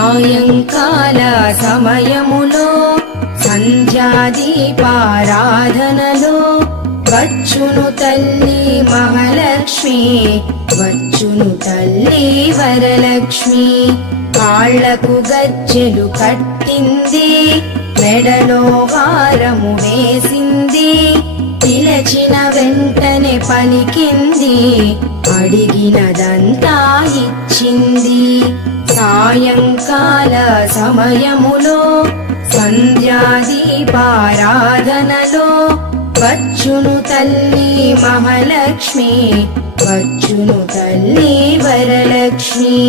సాయంకాల సమయములో సంధ్యాదీపారాధనలో వచ్చును తల్లి మహాలక్ష్మి, వచ్చును తల్లి వరలక్ష్మి. కాళ్లకు గజ్జెలు కట్టింది, మెడలో హారము వేసింది, పిలచిన వెంటనే పలికింది, అడిగినదంతా ఇచ్చింది. సాయంకాల సమయములో సంధ్యాదీపారాధనలో వచ్చును తల్లి మహాలక్ష్మి, వచ్చును తల్లి వరలక్ష్మి.